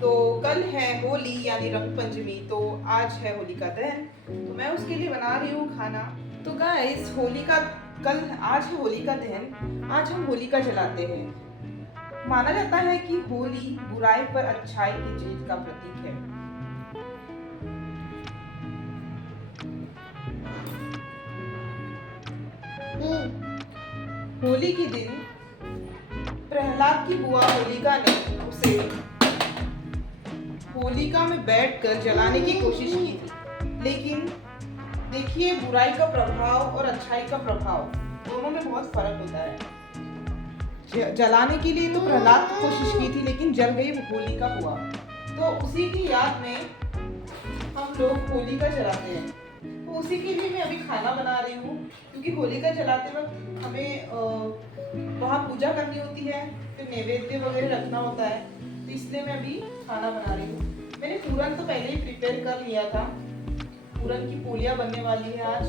तो कल है होली यानी रंग पंचमी, तो आज है होली का दहन, तो मैं उसके लिए बना रही हूँ खाना। तो गाइस होली का कल आज है होली का दहन। आज हम होलिका जलाते हैं। माना जाता है कि होली बुराई पर अच्छाई की जीत का प्रतीक है। होली के दिन प्रहलाद की बुआ होलिका ने उसे होलिका में बैठकर जलाने की कोशिश की थी, लेकिन देखिए बुराई का प्रभाव और अच्छाई का प्रभाव दोनों में बहुत फर्क होता है। जलाने के लिए तो प्रहलाद की कोशिश की थी, लेकिन जल गई होलिका बुआ। तो उसी की याद में हम लोग होलिका जलाते हैं। तो उसी के लिए मैं अभी खाना बना रही हूँ, क्योंकि होलिका जलाते वक्त हमें वहाँ पूजा करनी होती है, फिर नैवेद्य वगैरह रखना होता है, तो इसलिए मैं अभी खाना बना रही हूँ। मैंने पूरन तो पहले ही प्रिपेयर कर लिया था। पूरन की पोलियाँ बनने वाली है आज,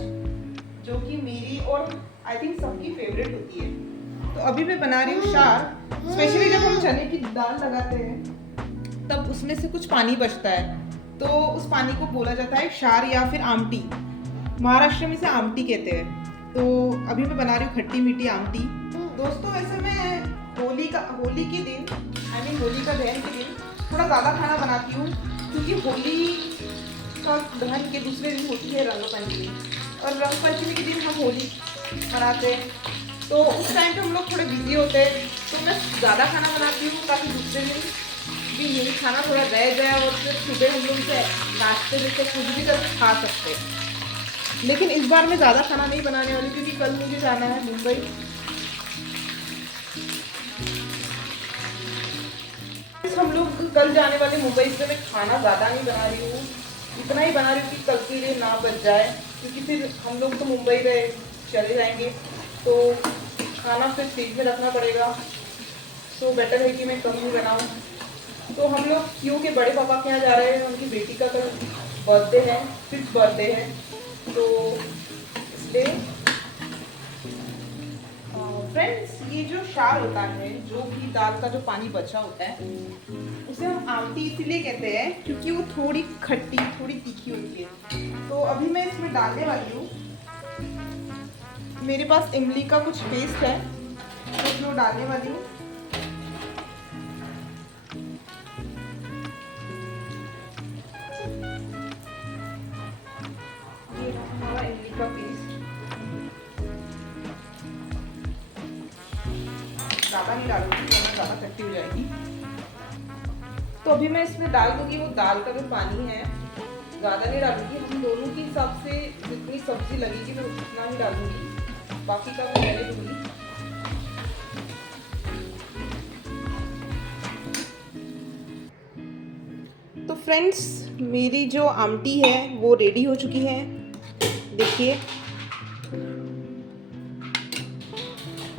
जो कि मेरी और आई थिंक सबकी फेवरेट होती है। तो अभी मैं बना रही हूँ शार। स्पेशली जब हम चने की दाल लगाते हैं तब उसमें से कुछ पानी बचता है, तो उस पानी को बोला जाता है शार या फिर आमटी। महाराष्ट्र में इसे आमटी कहते हैं। तो अभी मैं बना रही हूँ खट्टी मीठी आमटी। दोस्तों वैसे मैं होली के दिन होली का दहन के दिन थोड़ा ज़्यादा खाना बनाती हूँ, क्योंकि होली का दहन के दूसरे दिन होती है रंग पंचमी, और रंग पंचमी के दिन हम होली मनाते हैं। तो उस टाइम पे हम लोग थोड़े बिजी होते हैं, तो मैं ज़्यादा खाना बनाती हूँ ताकि दूसरे दिन भी यही खाना थोड़ा रह जाए और फिर सुबह हम लोग से नाश्ते में से कुछ भी करके खा सकते हैं। लेकिन इस बार मैं ज़्यादा खाना नहीं बनाने वाली, क्योंकि कल मुझे जाना है मुंबई। हम लोग कल जाने वाले मुंबई, इसलिए मैं खाना ज़्यादा नहीं बना रही हूँ। इतना ही बना रही हूँ कि कल के लिए ना बच जाए, क्योंकि फिर हम लोग तो मुंबई गए चले जाएंगे, तो खाना फिर फ्रिज में रखना पड़ेगा। तो बेटर है कि मैं कम ही बनाऊँ। तो हम लोग क्यों के बड़े पापा के यहाँ जा रहे हैं, उनकी बेटी का कल बर्थडे है, 5th बर्थडे है, तो इसलिए फ्रेंड्स ये जो शार होता है, जो भी दाल का जो पानी बचा होता है, उसे हम आमटी इसीलिए कहते हैं क्योंकि वो थोड़ी खट्टी थोड़ी तीखी होती है। तो अभी मैं इसमें डालने वाली हूँ, मेरे पास इमली का कुछ पेस्ट है, तो इसमें डालने वाली हूँ। ये हमारा इमली का पेस्ट ज़्यादा नहीं डालूंगी, वरना ज़्यादा खट्टी हो जाएगी। तो अभी मैं इसमें डाल दूंगी वो दाल का जो पानी है, ज़्यादा नहीं डालूंगी। हम दोनों के हिसाब से जितनी सब्जी लगेगी मैं उतना ही डालूंगी, बाकी का मैं रहने दूंगी। तो फ्रेंड्स मेरी जो आमटी है वो रेडी हो चुकी है, देखिए।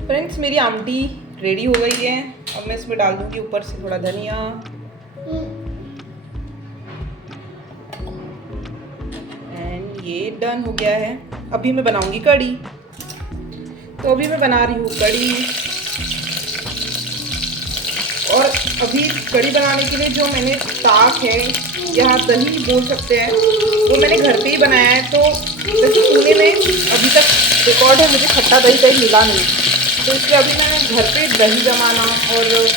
फ्रेंड्स मेरी आमटी रेडी हो गई है। अब मैं इसमें डाल दूंगी ऊपर से थोड़ा धनिया, एंड ये डन हो गया है। अभी मैं बनाऊंगी कढ़ी। तो अभी मैं बना रही हूँ कढ़ी, और अभी कढ़ी बनाने के लिए जो मैंने साग है या दही बोल सकते हैं, वो मैंने घर पे ही बनाया है। तो वैसे पुणे में अभी तक रिकॉर्ड है मुझे खट्टा दही कहीं मिला नहीं, तो इसलिए अभी मैंने घर पे दही जमाना और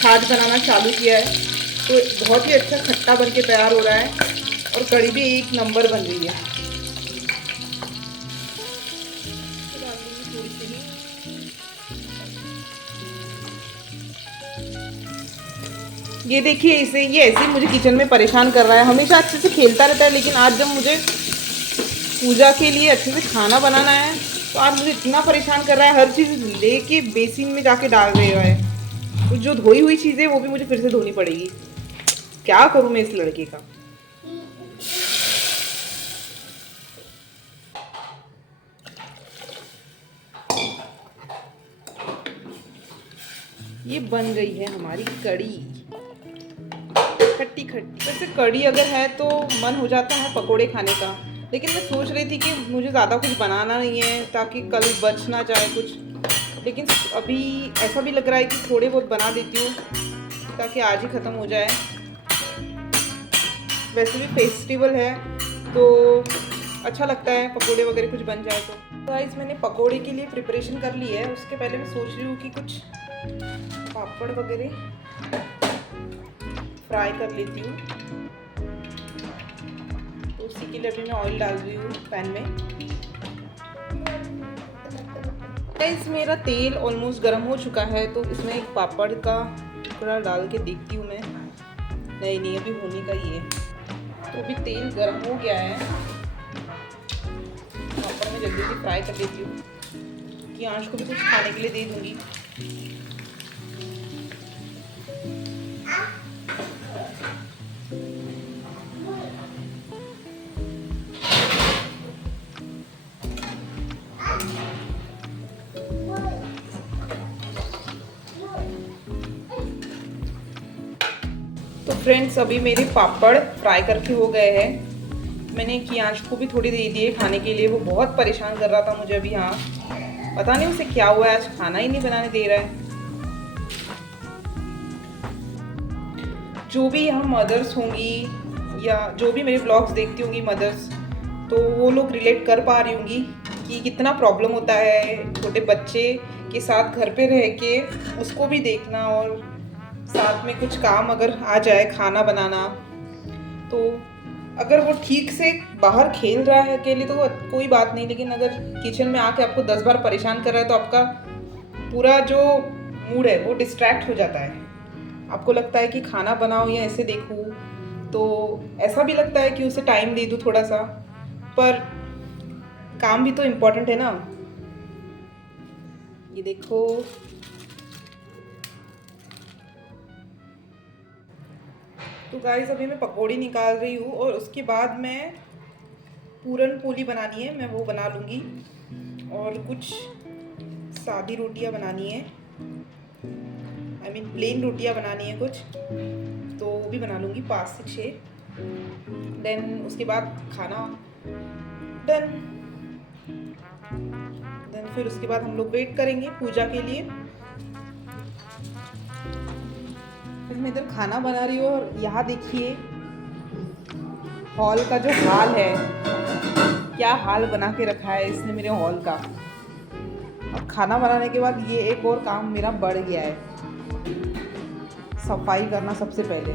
छाछ बनाना चालू किया है। तो बहुत ही अच्छा खट्टा बन के तैयार हो रहा है, और कढ़ी भी एक नंबर बन रही है। ये देखिए इसे, ये ऐसे ही मुझे किचन में परेशान कर रहा है। हमेशा अच्छे से खेलता रहता है, लेकिन आज जब मुझे पूजा के लिए अच्छे से खाना बनाना है तो आज मुझे इतना परेशान कर रहा है। हर चीज़ लेके बेसिन में जाके डाल रहा है, तो जो धोई हुई चीज़ें वो भी मुझे फिर से धोनी पड़ेगी। क्या करूँ मैं इस लड़के का। ये बन गई है हमारी कढ़ी, खट्टी खट्टी। वैसे कढ़ी अगर है तो मन हो जाता है पकोड़े खाने का, लेकिन मैं सोच रही थी कि मुझे ज़्यादा कुछ बनाना नहीं है ताकि कल बच ना जाए कुछ। लेकिन अभी ऐसा भी लग रहा है कि थोड़े बहुत बना देती हूँ ताकि आज ही ख़त्म हो जाए। वैसे भी फेस्टिवल है तो अच्छा लगता है पकोड़े वगैरह कुछ बन जाए तो। गाइस मैंने पकोड़े के लिए प्रिपरेशन कर ली है। उसके पहले मैं सोच रही हूँ कि कुछ पापड़ वगैरह फ्राई कर लेती हूँ। तो उसी के लिए अभी मैं ऑयल डाल रही हूँ पैन में। गाइस मेरा तेल ऑलमोस्ट गर्म हो चुका है तो इसमें एक पापड़ का टुकड़ा डाल के देखती हूँ मैं। नहीं अभी होने का ही है। तो अभी तेल गर्म हो गया है। पापड़ में जल्दी से फ्राई कर लेती हूँ कि आंच को भी कुछ खाने के लिए दे दूँगी। तो फ्रेंड्स अभी मेरे पापड़ फ्राई करके हो गए हैं। मैंने कियांश को भी थोड़ी दे दिए खाने के लिए। वो बहुत परेशान कर रहा था मुझे अभी। हाँ पता नहीं उसे क्या हुआ है, आज खाना ही नहीं बनाने दे रहा है। जो भी यहाँ मदर्स होंगी या जो भी मेरे ब्लॉग्स देखती होंगी मदर्स, तो वो लोग रिलेट कर पा रही होंगी कि कितना प्रॉब्लम होता है छोटे बच्चे के साथ घर पे रह के उसको भी देखना और साथ में कुछ काम अगर आ जाए खाना बनाना। तो अगर वो ठीक से बाहर खेल रहा है अकेले तो कोई बात नहीं, लेकिन अगर किचन में आके आपको 10 बार परेशान कर रहा है तो आपका पूरा जो मूड है वो डिस्ट्रैक्ट हो जाता है। आपको लगता है कि खाना बनाओ या ऐसे देखूँ, तो ऐसा भी लगता है कि उसे टाइम दे दूँ थोड़ा सा, पर काम भी तो इम्पोर्टेंट है ना। ये देखो तो गाइस अभी मैं पकौड़ी निकाल रही हूँ और उसके बाद मैं पूरन पोली बनानी है, मैं वो बना लूँगी। और कुछ सादी रोटियाँ बनानी है, आई मीन प्लेन रोटियाँ बनानी है कुछ, तो वो भी बना लूँगी 5 से 6। देन उसके बाद खाना डन। देन फिर उसके बाद हम लोग वेट करेंगे पूजा के लिए। फिर मैं इधर खाना बना रही हूँ और यहाँ देखिए हॉल का जो हाल है, क्या हाल बना के रखा है इसने मेरे हॉल का। अब खाना बनाने के बाद ये एक और काम मेरा बढ़ गया है, सफाई करना सबसे पहले।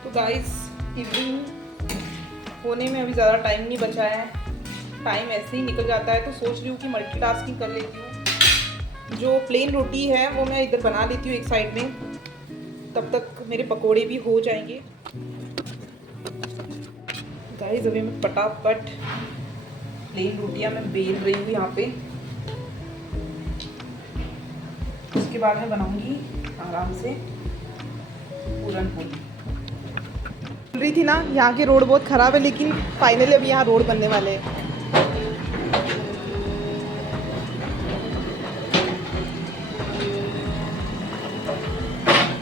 तो गाइस इवनिंग होने में अभी ज़्यादा टाइम नहीं बचा है, टाइम ऐसे ही निकल जाता है। तो सोच रही हूँ कि मल्टीटास्किंग कर लेती हूँ। जो प्लेन रोटी है वो मैं इधर बना लेती हूँ एक साइड में, तब तक मेरे पकोड़े भी हो जाएंगे। गाइस अभी मैं फटाफट प्लेन रोटियाँ मैं बेल रही हूँ यहाँ पे। उसके बाद मैं बनाऊंगी आराम से पूरन पोली। बोल रही थी ना यहाँ के रोड बहुत ख़राब है, लेकिन फाइनली अभी यहाँ रोड बनने वाले हैं।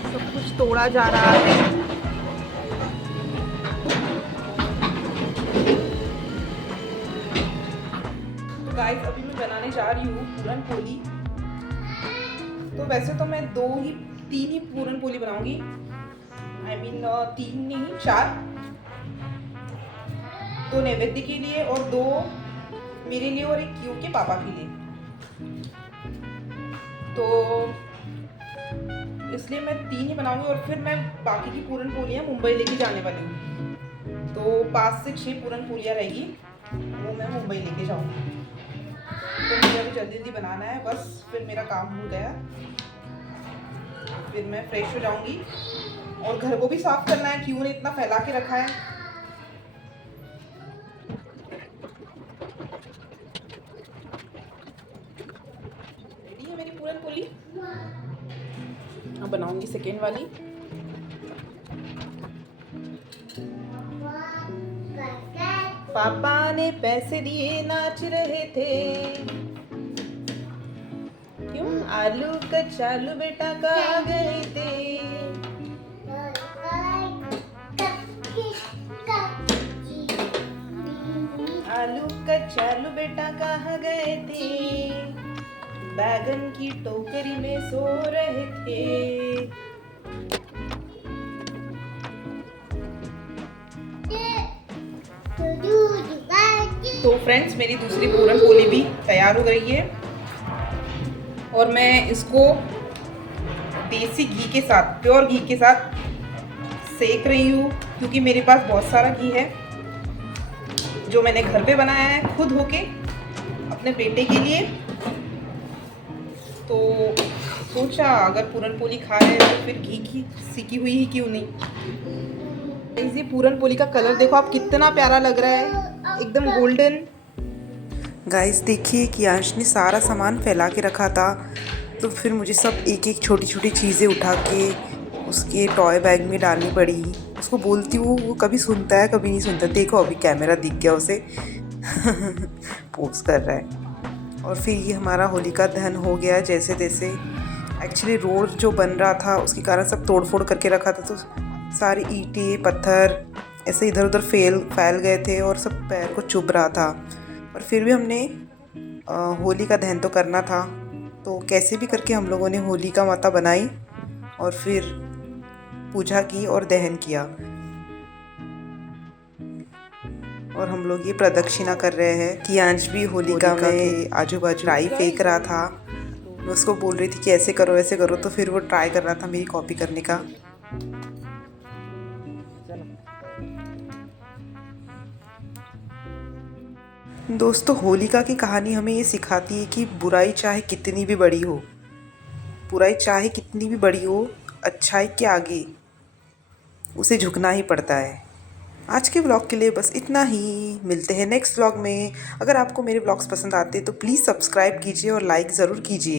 सब कुछ तोड़ा जा रहा है। तो गाइस अभी मैं बनाने जा रही हूँ पूरन पोली। तो वैसे तो मैं 3 ही पूरन पोली बनाऊंगी, आई मीन 3 नहीं 4। 2 नैवेद्य के लिए और 2 मेरे लिए और 1 क्यू के पापा के लिए। तो इसलिए मैं 3 ही बनाऊंगी और फिर मैं बाकी की पूरन पोलियाँ मुंबई लेके जाने वाली हूँ। तो 5 से 6 पूरन पोलियाँ रहेगी, वो मैं मुंबई लेके जाऊँगी। तो मुझे अभी जल्दी जल्दी बनाना है बस, फिर मेरा काम हो गया। फिर मैं फ्रेश हो जाऊंगी और घर को भी साफ करना है, क्यों ने इतना फैला के रखा है। रेडी है मेरी पूरन पोली। अब बनाऊंगी सेकेंड वाली। पापा ने पैसे दिए नाच रहे थे, क्यों आलू कचालू बेटा कहाँ गए थे। आलू कचालू बेटा कहाँ गए थे, बैगन की टोकरी में सो रहे थे। फ्रेंड्स, मेरी दूसरी पूरन पोली भी तैयार हो गई है और मैं इसको देसी घी के साथ, प्योर घी के साथ सेक रही हूँ, क्योंकि मेरे पास बहुत सारा घी है जो मैंने घर पे बनाया है खुद होके अपने बेटे के लिए। तो सोचा अगर पूरन पोली खा रहे हैं तो फिर घी की सीखी हुई ही क्यों नहीं। ये पूरन पोली का कलर देखो आप, कितना प्यारा लग रहा है, एकदम गोल्डन। गाइस देखिए कि याश ने सारा सामान फैला के रखा था, तो फिर मुझे सब एक एक छोटी छोटी चीज़ें उठा के उसके टॉय बैग में डालनी पड़ी। उसको बोलती हूँ, वो कभी सुनता है कभी नहीं सुनता। देखो अभी कैमरा दिख गया उसे पोज कर रहा है। और फिर ये हमारा होलिका दहन हो गया जैसे तैसे। एक्चुअली रोड जो बन रहा था उसके कारण सब तोड़ फोड़ करके रखा था, तो सारी ईंटें पत्थर ऐसे इधर उधर फैल गए थे और सब पैर को चुभ रहा था। पर फिर भी हमने होली का दहन तो करना था, तो कैसे भी करके हम लोगों ने होलिका माता बनाई और फिर पूजा की और दहन किया। और हम लोग ये प्रदक्षिणा कर रहे हैं कि अंश भी होलिका में आजू बाजू राई फेंक रहा था। मैं उसको बोल रही थी कि ऐसे करो ऐसे करो, तो फिर वो ट्राई कर रहा था मेरी कॉपी करने का। दोस्तों, होलिका की कहानी हमें ये सिखाती है कि बुराई चाहे कितनी भी बड़ी हो, बुराई चाहे कितनी भी बड़ी हो, अच्छाई के आगे उसे झुकना ही पड़ता है। आज के व्लॉग के लिए बस इतना ही। मिलते हैं नेक्स्ट व्लॉग में। अगर आपको मेरे व्लॉग्स पसंद आते हैं तो प्लीज़ सब्सक्राइब कीजिए और लाइक ज़रूर कीजिए।